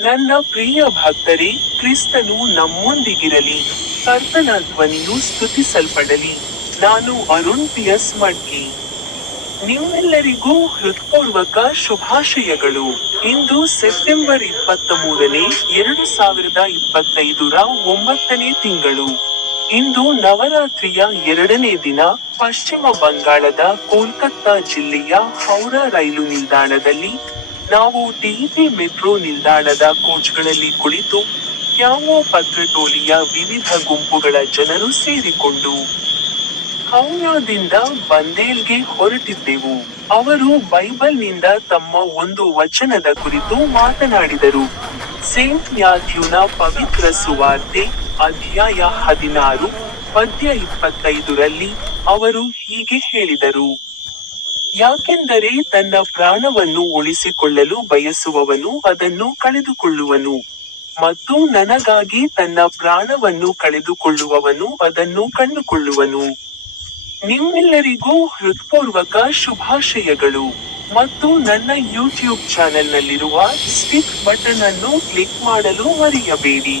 ನನ್ನ ಪ್ರಿಯ ಭಕ್ತರೇ, ಕ್ರಿಸ್ತನು ನಮ್ಮೊಂದಿಗಿರಲಿ, ಕರ್ತನ ಧ್ವನಿಯು ಸ್ತುತಿಸಲ್ಪಡಲಿ. ನಾನು ಅರುಣ್ ಪಿ ಎಸ್ ಮಡ್ಕಿ. ನಿಮ್ಮೆಲ್ಲರಿಗೂ ಹೃತ್ಪೂರ್ವಕ ಶುಭಾಶಯಗಳು. ಇಂದು ಸೆಪ್ಟೆಂಬರ್ ಇಪ್ಪತ್ತ ಮೂರನೇ ಎರಡು ಸಾವಿರದ ಇಪ್ಪತ್ತೈದರ ಒಂಬತ್ತನೇ ತಿಂಗಳು. ಇಂದು ನವರಾತ್ರಿಯ ಎರಡನೇ ದಿನ, ಪಶ್ಚಿಮ ಬಂಗಾಳದ ಕೋಲ್ಕತ್ತಾ ಜಿಲ್ಲೆಯ ಹೌರಾ ರೈಲು ನಿಲ್ದಾಣದಲ್ಲಿ ನಾವು ಡಿಇಪಿ ಮೆಟ್ರೋ ನಿಲ್ದಾಣದ ಕೋಚ್ಗಳಲ್ಲಿ ಕುಳಿತು ಕ್ಯಾಮೋ ಪತ್ರಟೋಲಿಯ ವಿವಿಧ ಗುಂಪುಗಳ ಜನರು ಸೇರಿಕೊಂಡು ಹೌರಾದಿಂದ ಬಂದೇಲ್ಗೆ ಹೊರಟಿದ್ದೆವು. ಅವರು ಬೈಬಲ್ನಿಂದ ತಮ್ಮ ಒಂದು ವಚನದ ಕುರಿತು ಮಾತನಾಡಿದರು. ಸೇಂಟ್ ಮ್ಯಾಥ್ಯೂನ ಪವಿತ್ರ ಸುವಾರ್ತೆ ಅಧ್ಯಾಯ ಹದಿನಾರು, ಪದ್ಯ ಇಪ್ಪತ್ತೈದರಲ್ಲಿ ಅವರು ಹೀಗೆ ಹೇಳಿದರು. ಯಾಕೆಂದರೆ ತನ್ನ ಪ್ರಾಣವನ್ನು ಉಳಿಸಿಕೊಳ್ಳಲು ಬಯಸುವವನು ಅದನ್ನು ಕಳೆದುಕೊಳ್ಳುವನು ಮತ್ತು ನನಗಾಗಿ ತನ್ನ ಪ್ರಾಣವನ್ನು ಕಳೆದುಕೊಳ್ಳುವವನು ಅದನ್ನು ಕಂಡುಕೊಳ್ಳುವನು. ನಿಮ್ಮೆಲ್ಲರಿಗೂ ಹೃತ್ಪೂರ್ವಕ ಶುಭಾಶಯಗಳು. ಮತ್ತು ನನ್ನ ಯೂಟ್ಯೂಬ್ ಚಾನೆಲ್ನಲ್ಲಿರುವ ಸ್ಟಿಕ್ ಬಟನ್ ಅನ್ನು ಕ್ಲಿಕ್ ಮಾಡಲು ಮರೆಯಬೇಡಿ.